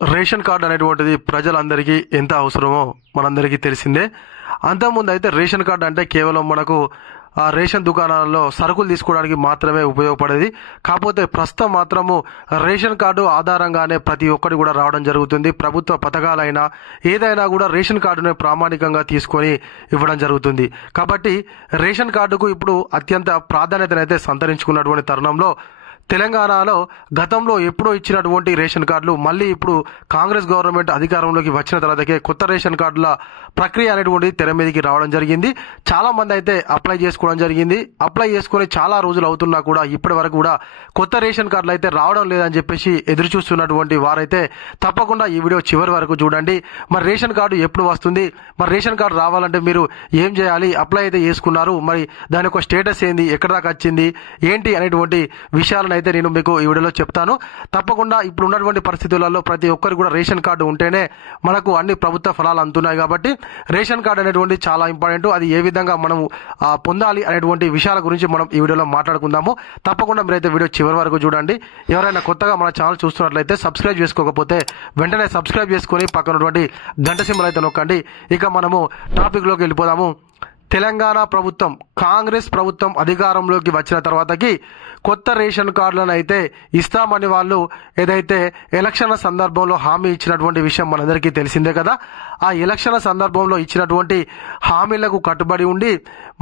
Ration card అనేటువంటిది ప్రజలందరికీ ఎంత అవసరమో మనందరికీ తెలిసిందే. అంతకుముందు అయితే రేషన్ కార్డు అంటే కేవలం మనకు ఆ రేషన్ దుకాణాలలో సరుకులు తీసుకోవడానికి మాత్రమే ఉపయోగపడేది. కాకపోతే ప్రస్తుతం మాత్రము రేషన్ కార్డు ఆధారంగానే ప్రతి ఒక్కటి కూడా రావడం జరుగుతుంది. ప్రభుత్వ పథకాలైనా ఏదైనా కూడా రేషన్ కార్డునే ప్రామాణికంగా తీసుకొని ఇవ్వడం జరుగుతుంది. కాబట్టి రేషన్ కార్డుకు ఇప్పుడు అత్యంత ప్రాధాన్యతనైతే సంతరించుకున్నటువంటి తరుణంలో తెలంగాణలో గతంలో ఎప్పుడో ఇచ్చినటువంటి రేషన్ కార్డులు మళ్ళీ ఇప్పుడు కాంగ్రెస్ గవర్నమెంట్ అధికారంలోకి వచ్చిన తర్వాతకే కొత్త రేషన్ కార్డుల ప్రక్రియ అనేటువంటిది తెర మీదకి రావడం జరిగింది. చాలా మంది అయితే అప్లై చేసుకోవడం జరిగింది. అప్లై చేసుకుని చాలా రోజులు అవుతున్నా కూడా ఇప్పటి వరకు కూడా కొత్త రేషన్ కార్డులు అయితే రావడం లేదని చెప్పేసి ఎదురు చూస్తున్నటువంటి వారైతే తప్పకుండా ఈ వీడియో చివరి వరకు చూడండి. మరి రేషన్ కార్డు ఎప్పుడు వస్తుంది, మరి రేషన్ కార్డు రావాలంటే మీరు ఏం చేయాలి, అప్లై అయితే చేసుకున్నారు, మరి దాని యొక్క స్టేటస్ ఏంది, ఎక్కడ దాకా వచ్చింది ఏంటి అనేటువంటి విషయాలను అయితే నేను మీకు ఈ వీడియోలో చెప్తాను. తప్పకుండా ఇప్పుడు ఉన్నటువంటి పరిస్థితులలో ప్రతి ఒక్కరికి కూడా రేషన్ కార్డు ఉంటేనే మనకు అన్ని ప్రభుత్వ ఫలాలు అందుతున్నాయి. కాబట్టి రేషన్ కార్డు అనేటువంటి చాలా ఇంపార్టెంట్. అది ఏ విధంగా మనం పొందాలి అనేటువంటి విషయాల గురించి మనం ఈ వీడియోలో మాట్లాడుకుందాము. తప్పకుండా మీరైతే వీడియో చివరి వరకు చూడండి. ఎవరైనా కొత్తగా మన ఛానల్ చూస్తున్నట్లయితే సబ్స్క్రైబ్ చేసుకోకపోతే వెంటనే సబ్స్క్రైబ్ చేసుకొని పక్కనటువంటి గంట సింబల్ అయితే నొక్కండి. ఇక మనము టాపిక్లోకి వెళ్ళిపోదాము. తెలంగాణ ప్రభుత్వం కాంగ్రెస్ ప్రభుత్వం అధికారంలోకి వచ్చిన తర్వాతకి కొత్త రేషన్ కార్డులను అయితే ఇస్తామని వాళ్ళు ఏదైతే ఎలక్షన్ల సందర్భంలో హామీ ఇచ్చినటువంటి విషయం మనందరికీ తెలిసిందే కదా. ఆ ఎలక్షన్ల సందర్భంలో ఇచ్చినటువంటి హామీలకు కట్టుబడి ఉండి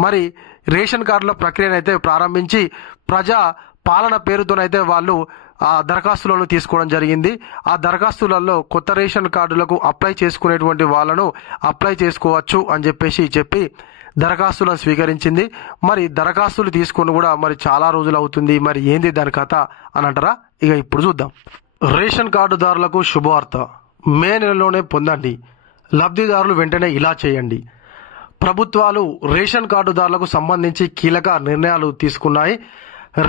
మరి రేషన్ కార్డుల ప్రక్రియను అయితే ప్రారంభించి ప్రజా పాలన పేరుతోనైతే వాళ్ళు ఆ దరఖాస్తులను తీసుకోవడం జరిగింది. ఆ దరఖాస్తులలో కొత్త రేషన్ కార్డులకు అప్లై చేసుకునేటువంటి వాళ్ళను అప్లై చేసుకోవచ్చు అని చెప్పి దరఖాస్తులను స్వీకరించింది. మరి దరఖాస్తులు తీసుకొని కూడా మరి చాలా రోజులు అవుతుంది. మరి ఏంది దాని కథ అని అంటారా? ఇక ఇప్పుడు చూద్దాం. రేషన్ కార్డుదారులకు శుభవార్త, మే నెలలోనే పొందండి. లబ్ధిదారులు వెంటనే ఇలా చేయండి. ప్రభుత్వాలు రేషన్ కార్డుదారులకు సంబంధించి కీలక నిర్ణయాలు తీసుకున్నాయి.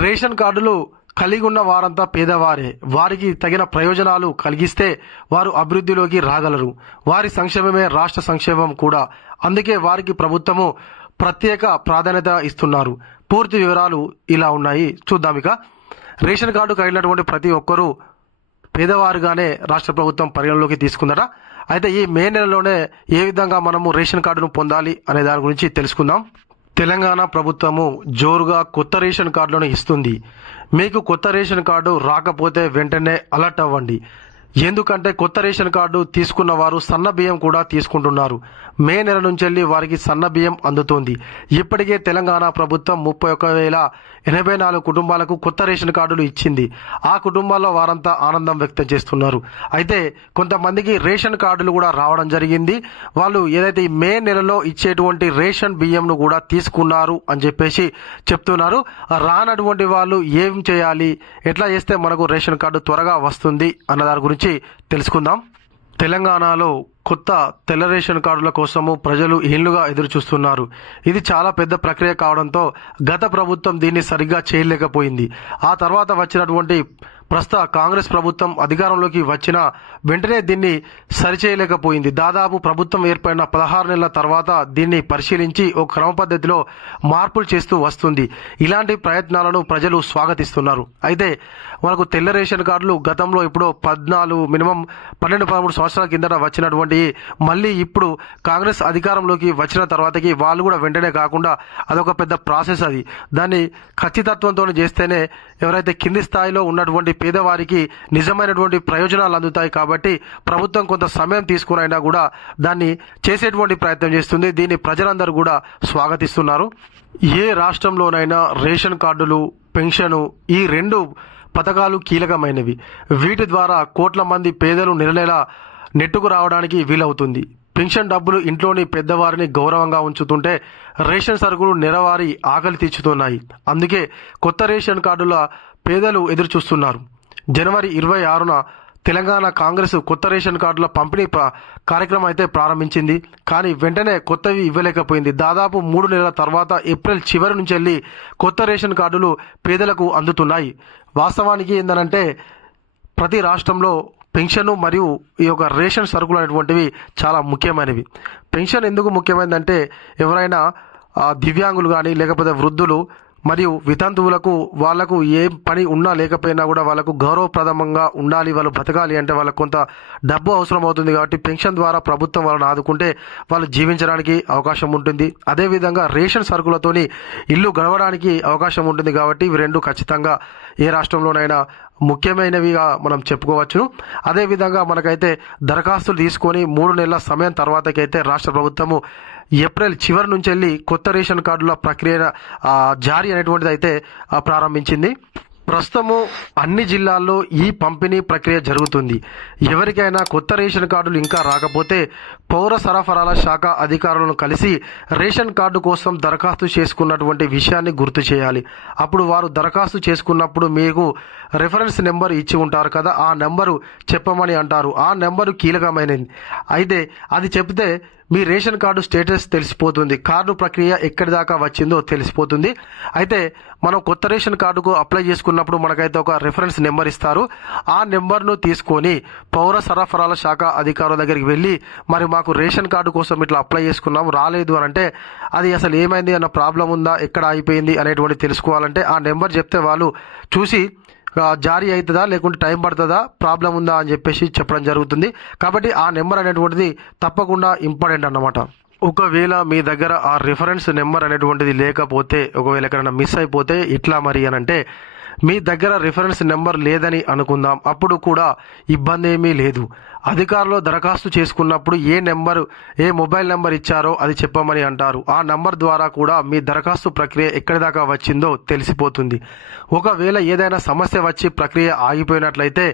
రేషన్ కార్డులు కలిగి ఉన్న వారంతా పేదవారే. వారికి తగిన ప్రయోజనాలు కలిగిస్తే వారు అభివృద్ధిలోకి రాగలరు. వారి సంక్షేమమే రాష్ట్ర సంక్షేమం కూడా. అందుకే వారికి ప్రభుత్వము ప్రత్యేక ప్రాధాన్యత ఇస్తున్నారు. పూర్తి వివరాలు ఇలా ఉన్నాయి, చూద్దాం. ఇక రేషన్ కార్డు కలిగినటువంటి ప్రతి ఒక్కరూ పేదవారుగానే రాష్ట్ర ప్రభుత్వం పరిగణలోకి తీసుకుందట. అయితే ఈ మే నెలలోనే ఏ విధంగా మనము రేషన్ కార్డును పొందాలి అనే దాని గురించి తెలుసుకుందాం. తెలంగాణ ప్రభుత్వము జోరుగా కొత్త రేషన్ కార్డులను ఇస్తుంది. మీకు కొత్త రేషన్ కార్డు రాకపోతే వెంటనే అలర్ట్ అవ్వండి. ఎందుకంటే కొత్త రేషన్ కార్డు తీసుకున్న వారు సన్న బియ్యం కూడా తీసుకుంటున్నారు. మే నెల నుంచి వెళ్ళి వారికి సన్న బియ్యం అందుతోంది. ఇప్పటికే తెలంగాణ ప్రభుత్వం 31,084 కుటుంబాలకు కొత్త రేషన్ కార్డులు ఇచ్చింది. ఆ కుటుంబాల్లో వారంతా ఆనందం వ్యక్తం చేస్తున్నారు. అయితే కొంతమందికి రేషన్ కార్డులు కూడా రావడం జరిగింది. వాళ్ళు ఏదైతే ఈ మే నెలలో ఇచ్చేటువంటి రేషన్ బియ్యంను కూడా తీసుకున్నారు అని చెప్పేసి చెప్తున్నారు. రానటువంటి వాళ్ళు ఏం చేయాలి, ఎట్లా చేస్తే మనకు రేషన్ కార్డు త్వరగా వస్తుంది అన్న దాని గురించి తెలుసుకుందాం. తెలంగాణలో కొత్త తెల్ల రేషన్ కార్డుల కోసము ప్రజలు ఏళ్లుగా ఎదురు చూస్తున్నారు. ఇది చాలా పెద్ద ప్రక్రియ కావడంతో గత ప్రభుత్వం దీన్ని సరిగ్గా చేయలేకపోయింది. ఆ తర్వాత వచ్చినటువంటి ప్రస్తుత కాంగ్రెస్ ప్రభుత్వం అధికారంలోకి వచ్చిన వెంటనే దీన్ని సరిచేయలేకపోయింది. దాదాపు ప్రభుత్వం ఏర్పడిన 16 నెలల తర్వాత దీన్ని పరిశీలించి ఒక క్రమ పద్ధతిలో మార్పులు చేస్తూ వస్తుంది. ఇలాంటి ప్రయత్నాలను ప్రజలు స్వాగతిస్తున్నారు. అయితే మనకు తెల్ల రేషన్ కార్డులు గతంలో ఇప్పుడు 12-13 సంవత్సరాల కిందట వచ్చినటువంటి మళ్ళీ ఇప్పుడు కాంగ్రెస్ అధికారంలోకి వచ్చిన తర్వాతకి వాళ్ళు కూడా వెంటనే కాకుండా అదొక పెద్ద ప్రాసెస్. అది దాన్ని ఖచ్చితత్వంతో చేస్తేనే ఎవరైతే కింది స్థాయిలో ఉన్నటువంటి పేదవారికి నిజమైనటువంటి ప్రయోజనాలు అందుతాయి. కాబట్టి ప్రభుత్వం కొంత సమయం తీసుకునైనా కూడా దాన్ని చేసేటువంటి ప్రయత్నం చేస్తుంది. దీన్ని ప్రజలందరూ కూడా స్వాగతిస్తున్నారు. ఏ రాష్ట్రంలోనైనా రేషన్ కార్డులు, పెన్షను ఈ 2 పథకాలు కీలకమైనవి. వీటి ద్వారా కోట్ల మంది పేదలు నెల నెట్టుకు రావడానికి వీలవుతుంది. పెన్షన్ డబ్బులు ఇంట్లోని పెద్దవారిని గౌరవంగా ఉంచుతుంటే రేషన్ సరుకులు నెలవారీ ఆకలి తీర్చుతున్నాయి. అందుకే కొత్త రేషన్ కార్డుల పేదలు ఎదురు చూస్తున్నారు. జనవరి 26న తెలంగాణ కాంగ్రెస్ కొత్త రేషన్ కార్డుల పంపిణీ కార్యక్రమం అయితే ప్రారంభించింది. కానీ వెంటనే కొత్తవి ఇవ్వలేకపోయింది. దాదాపు 3 నెలల తర్వాత ఏప్రిల్ చివరి నుంచి వెళ్ళి కొత్త రేషన్ కార్డులు పేదలకు అందుతున్నాయి. వాస్తవానికి ఏంటంటే ప్రతి రాష్ట్రంలో పెన్షన్ మరియు ఈ యొక్క రేషన్ సరుకులు అనేటువంటివి చాలా ముఖ్యమైనవి. పెన్షన్ ఎందుకు ముఖ్యమైనదంటే ఎవరైనా దివ్యాంగులు కానీ లేకపోతే వృద్ధులు మరియు వితంతువులకు వాళ్ళకు ఏ పని ఉన్నా లేకపోయినా కూడా వాళ్ళకు గౌరవప్రదంగా ఉండాలి, వాళ్ళు బతకాలి అంటే వాళ్ళకు కొంత డబ్బు అవసరం అవుతుంది. కాబట్టి పెన్షన్ ద్వారా ప్రభుత్వం వాళ్ళని ఆదుకుంటే వాళ్ళు జీవించడానికి అవకాశం ఉంటుంది. అదేవిధంగా రేషన్ సరుకులతోని ఇల్లు గడవడానికి అవకాశం ఉంటుంది. కాబట్టి ఇవి రెండు ఖచ్చితంగా ఏ రాష్ట్రంలోనైనా ముఖ్యమైనవిగా మనం చెప్పుకోవచ్చును. అదేవిధంగా మనకైతే దరఖాస్తులు తీసుకొని 3 నెలల సమయం తర్వాతకైతే రాష్ట్ర ప్రభుత్వము ఏప్రిల్ చివరి నుంచి వెళ్ళి కొత్త రేషన్ కార్డుల ప్రక్రియ జారీ అనేటువంటిది అయితే ప్రారంభించింది. ప్రస్తుతము అన్ని జిల్లాల్లో ఈ పంపిణీ ప్రక్రియ జరుగుతుంది. ఎవరికైనా కొత్త రేషన్ కార్డులు ఇంకా రాకపోతే పౌర సరఫరాల శాఖ అధికారులను కలిసి రేషన్ కార్డు కోసం దరఖాస్తు చేసుకున్నటువంటి విషయాన్ని గుర్తు చేయాలి. అప్పుడు వారు దరఖాస్తు చేసుకున్నప్పుడు మీకు రెఫరెన్స్ నెంబర్ ఇచ్చి ఉంటారు కదా, ఆ నెంబరు చెప్పమని అంటారు. ఆ నెంబరు కీలకమైనది. అయితే అది చెప్తే మీ రేషన్ కార్డు స్టేటస్ తెలిసిపోతుంది, కార్డు ప్రక్రియ ఎక్కడి దాకా వచ్చిందో తెలిసిపోతుంది. అయితే మనం కొత్త రేషన్ కార్డుకు అప్లై చేసుకున్నప్పుడు మనకైతే ఒక రెఫరెన్స్ నెంబర్ ఇస్తారు. ఆ నెంబర్ను తీసుకొని పౌర సరఫరాల శాఖ అధికారుల దగ్గరికి వెళ్ళి మరి మాకు రేషన్ కార్డు కోసం ఇట్లా అప్లై చేసుకున్నాం రాలేదు అని అంటే అది అసలు ఏమైంది అన్న ప్రాబ్లం ఉందా, ఎక్కడ అయిపోయింది అనేటువంటి తెలుసుకోవాలంటే ఆ నెంబర్ చెప్తే వాళ్ళు చూసి జారీ అవుతుందా లేకుంటే టైం పడుతుందా, ప్రాబ్లం ఉందా అని చెప్పేసి చెప్పడం జరుగుతుంది. కాబట్టి ఆ నెంబర్ అనేటువంటిది తప్పకుండా ఇంపార్టెంట్ అన్నమాట. ఒకవేళ మీ దగ్గర ఆ రిఫరెన్స్ నెంబర్ అనేటువంటిది లేకపోతే, ఒకవేళ ఎక్కడైనా మిస్ అయిపోతే ఎట్లా మరి అని అంటే మీ దగ్గర రిఫరెన్స్ నెంబర్ లేదని అనుకుందాం, అప్పుడు కూడా ఇబ్బంది ఏమీ లేదు. అధికారులు దరఖాస్తు చేసుకున్నప్పుడు ఏ మొబైల్ నెంబర్ ఇచ్చారో అది చెప్పమని అంటారు. ఆ నెంబర్ ద్వారా కూడా మీ దరఖాస్తు ప్రక్రియ ఎక్కడి దాకా వచ్చిందో తెలిసిపోతుంది. ఒకవేళ ఏదైనా సమస్య వచ్చి ప్రక్రియ ఆగిపోయినట్లయితే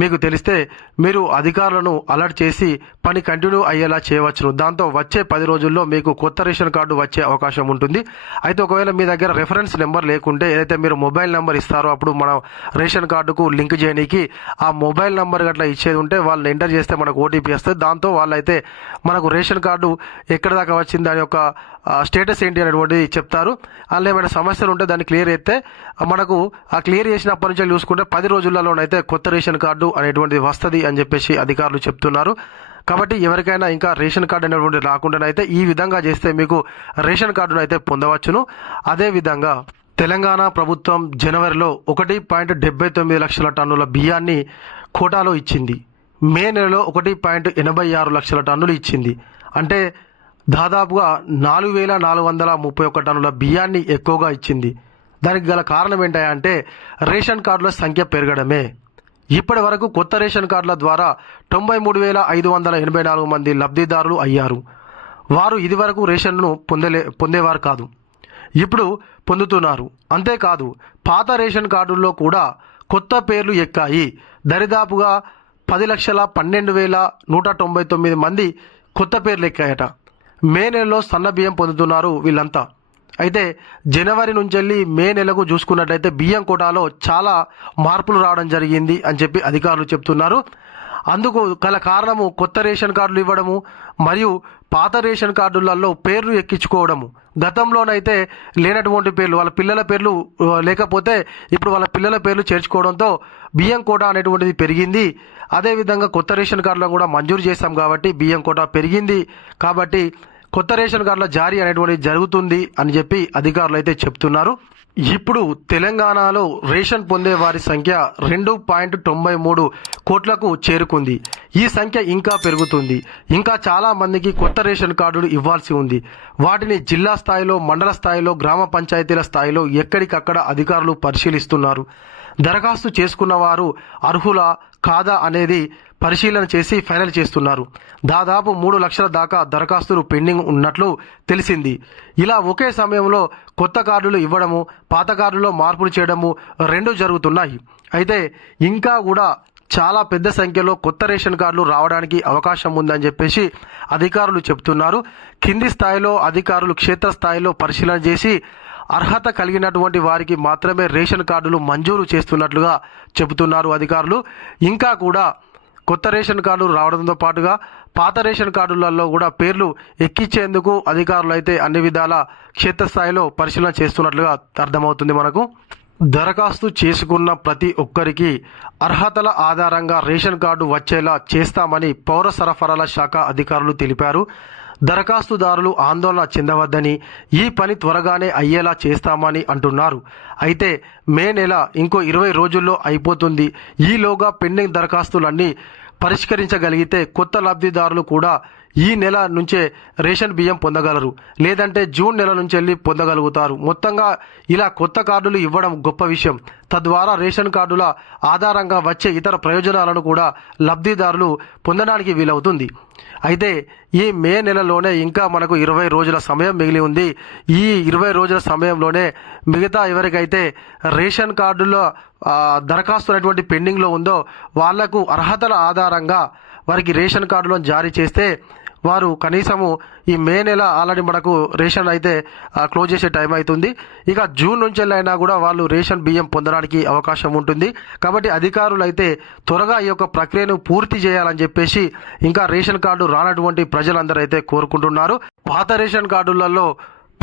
మీకు తెలిస్తే మీరు అధికారులను అలర్ట్ చేసి పని కంటిన్యూ అయ్యేలా చేయవచ్చును. దాంతో వచ్చే 10 రోజుల్లో మీకు కొత్త రేషన్ కార్డు వచ్చే అవకాశం ఉంటుంది. అయితే ఒకవేళ మీ దగ్గర రెఫరెన్స్ నెంబర్ లేకుంటే ఏదైతే మీరు మొబైల్ నెంబర్ ఇస్తారో అప్పుడు మనం రేషన్ కార్డుకు లింక్ చేయడానికి ఆ మొబైల్ నెంబర్ గట్లా ఇచ్చేది ఉంటే వాళ్ళని ఎంటర్ చేస్తే మనకు ఓటీపీ వస్తుంది. దాంతో వాళ్ళైతే మనకు రేషన్ కార్డు ఎక్కడి దాకా వచ్చింది దాని యొక్క స్టేటస్ ఏంటి అనేటువంటిది చెప్తారు. అందులో ఏమైనా సమస్యలు ఉంటే దాన్ని క్లియర్ అయితే మనకు ఆ క్లియర్ చేసినప్పటి నుంచి చూసుకుంటే 10 రోజులలోనైతే కొత్త రేషన్ కార్డు అనేటువంటిది వస్తుంది అని చెప్పేసి అధికారులు చెప్తున్నారు. కాబట్టి ఎవరికైనా ఇంకా రేషన్ కార్డు అనేటువంటి రాకుండానైతే ఈ విధంగా చేస్తే మీకు రేషన్ కార్డును అయితే పొందవచ్చును. అదేవిధంగా తెలంగాణ ప్రభుత్వం జనవరిలో 1.79 లక్షల టన్నుల బియ్యాన్ని కోటాలో ఇచ్చింది. మే నెలలో 1.86 లక్షల టన్నులు ఇచ్చింది. అంటే దాదాపుగా 4,431 టన్నుల బియ్యాన్ని ఎక్కువగా ఇచ్చింది. దానికి గల కారణం ఏంటంటే రేషన్ కార్డుల సంఖ్య పెరగడమే. ఇప్పటి వరకు కొత్త రేషన్ కార్డుల ద్వారా 93,584 మంది లబ్ధిదారులు అయ్యారు. వారు ఇదివరకు రేషన్ను పొందేవారు కాదు, ఇప్పుడు పొందుతున్నారు. అంతేకాదు పాత రేషన్ కార్డుల్లో కూడా కొత్త పేర్లు ఎక్కాయి. దరిదాపుగా 10,12,199 మంది కొత్త పేర్లు ఎక్కాయట. మే నెలలో సన్న బియ్యం పొందుతున్నారు వీళ్ళంతా. అయితే జనవరి నుంచి వెళ్ళి మే నెలకు చూసుకున్నట్లయితే బియ్యం కోటాలో చాలా మార్పులు రావడం జరిగింది అని చెప్పి అధికారులు చెప్తున్నారు. అందుకు గల కారణము కొత్త రేషన్ కార్డులు ఇవ్వడము మరియు పాత రేషన్ కార్డులలో పేర్లు ఎక్కించుకోవడము. గతంలోనైతే లేనటువంటి పేర్లు, వాళ్ళ పిల్లల పేర్లు లేకపోతే ఇప్పుడు వాళ్ళ పిల్లల పేర్లు చేర్చుకోవడంతో బియ్యం కోటా అనేటువంటిది పెరిగింది. అదేవిధంగా కొత్త రేషన్ కార్డులను కూడా మంజూరు చేశాం కాబట్టి బియ్యం కోటా పెరిగింది. కాబట్టి కొత్త రేషన్ కార్డుల జారీ అనేటువంటిది జరుగుతుంది అని చెప్పి అధికారులు అయితే చెప్తున్నారు. ఇప్పుడు తెలంగాణలో రేషన్ పొందే వారి సంఖ్య 2.93 కోట్లకు చేరుకుంది. ఈ సంఖ్య ఇంకా పెరుగుతుంది. ఇంకా చాలా మందికి కొత్త రేషన్ కార్డులు ఇవ్వాల్సి ఉంది. వాటిని జిల్లా స్థాయిలో, మండల స్థాయిలో, గ్రామ పంచాయతీల స్థాయిలో ఎక్కడికక్కడ అధికారులు పరిశీలిస్తున్నారు. దరఖాస్తు చేసుకున్న వారు అర్హులా కాదా అనేది పరిశీలన చేసి ఫైనల్ చేస్తున్నారు. దాదాపు 3 లక్షల దాకా దరఖాస్తులు పెండింగ్ ఉన్నట్లు తెలిసింది. ఇలా ఒకే సమయంలో కొత్త కార్డులు ఇవ్వడము, పాత కార్డులో మార్పులు చేయడము రెండు జరుగుతున్నాయి. అయితే ఇంకా కూడా చాలా పెద్ద సంఖ్యలో కొత్త రేషన్ కార్డులు రావడానికి అవకాశం ఉందని చెప్పేసి అధికారులు చెప్తున్నారు. కింది స్థాయిలో అధికారులు క్షేత్రస్థాయిలో పరిశీలన చేసి అర్హత కలిగినటువంటి వారికి మాత్రమే రేషన్ కార్డులు మంజూరు చేస్తున్నట్లుగా చెబుతున్నారు అధికారులు. ఇంకా కూడా కొత్త రేషన్ కార్డులు రావడంతో పాటుగా పాత రేషన్ కార్డులలో కూడా పేర్లు ఎక్కించేందుకు అధికారులు అయితే అన్ని విధాల క్షేత్రస్థాయిలో పరిశీలన చేస్తున్నట్లుగా అర్థమవుతుంది మనకు. దరఖాస్తు చేసుకున్న ప్రతి ఒక్కరికి అర్హతల ఆధారంగా రేషన్ కార్డు వచ్చేలా చేస్తామని పౌర సరఫరాల శాఖ అధికారులు తెలిపారు. దరఖాస్తుదారులు ఆందోళన చెందవద్దని, ఈ పని త్వరగానే అయ్యేలా చేస్తామని అంటున్నారు. అయితే మే నెల ఇంకో 20 రోజుల్లో అయిపోతుంది. ఈలోగా పెండింగ్ దరఖాస్తులన్నీ పరిష్కరించగలిగితే కొత్త లబ్ధిదారులు కూడా ఈ నెల నుంచే రేషన్ బియ్యం పొందగలరు. లేదంటే జూన్ నెల నుంచి వెళ్ళి పొందగలుగుతారు. మొత్తంగా ఇలా కొత్త కార్డులు ఇవ్వడం గొప్ప విషయం. తద్వారా రేషన్ కార్డుల ఆధారంగా వచ్చే ఇతర ప్రయోజనాలను కూడా లబ్ధిదారులు పొందడానికి వీలవుతుంది. అయితే ఈ మే నెలలోనే ఇంకా మనకు 20 రోజుల సమయం మిగిలి ఉంది. ఈ 20 రోజుల సమయంలోనే మిగతా ఎవరికైతే రేషన్ కార్డులో దరఖాస్తు అనేటువంటి పెండింగ్లో ఉందో వాళ్లకు అర్హతల ఆధారంగా వారికి రేషన్ కార్డులను జారీ చేస్తే వారు కనీసము ఈ మే నెల ఆల్రెడీ మనకు రేషన్ అయితే క్లోజ్ చేసే టైం అవుతుంది. ఇక జూన్ నుంచి అయినా కూడా వాళ్ళు రేషన్ బియ్యం పొందడానికి అవకాశం ఉంటుంది. కాబట్టి అధికారులు అయితే త్వరగా ఈ యొక్క ప్రక్రియను పూర్తి చేయాలని చెప్పేసి ఇంకా రేషన్ కార్డు రానటువంటి ప్రజలందరూ అయితే కోరుకుంటున్నారు. పాత రేషన్ కార్డులలో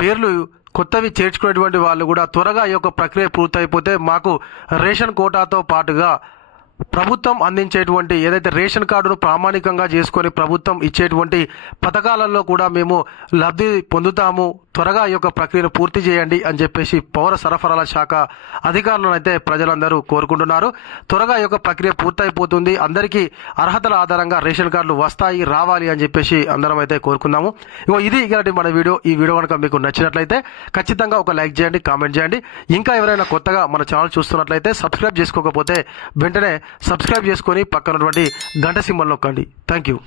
పేర్లు కొత్తవి చేర్చుకునేటువంటి వాళ్ళు కూడా త్వరగా ఈ యొక్క ప్రక్రియ పూర్తయిపోతే మాకు రేషన్ కోటాతో పాటుగా ప్రభుత్వం అందించేటువంటి ఏదైతే రేషన్ కార్డును ప్రామాణికంగా చేసుకొని ప్రభుత్వం ఇచ్చేటువంటి పథకాలలో కూడా మేము లబ్ధి పొందుతాము. త్వరగా ఈ యొక్క ప్రక్రియను పూర్తి చేయండి అని చెప్పేసి పౌర సరఫరాల శాఖ అధికారులను అయితే ప్రజలందరూ కోరుకుంటున్నారు. త్వరగా ఈ యొక్క ప్రక్రియ పూర్తయిపోతుంది. అందరికీ అర్హతల ఆధారంగా రేషన్ కార్డులు వస్తాయి, రావాలి అని చెప్పేసి అందరం అయితే కోరుకుందాము. ఇది ఇలాంటి మన వీడియో. ఈ వీడియో కనుక మీకు నచ్చినట్లయితే ఖచ్చితంగా ఒక లైక్ చేయండి, కామెంట్ చేయండి. ఇంకా ఎవరైనా కొత్తగా మన ఛానల్ చూస్తున్నట్లయితే సబ్స్క్రైబ్ చేసుకోకపోతే వెంటనే సబ్స్క్రైబ్ చేసుకొని పక్కనటువంటి గంట సింబల్ నొక్కండి. Thank you.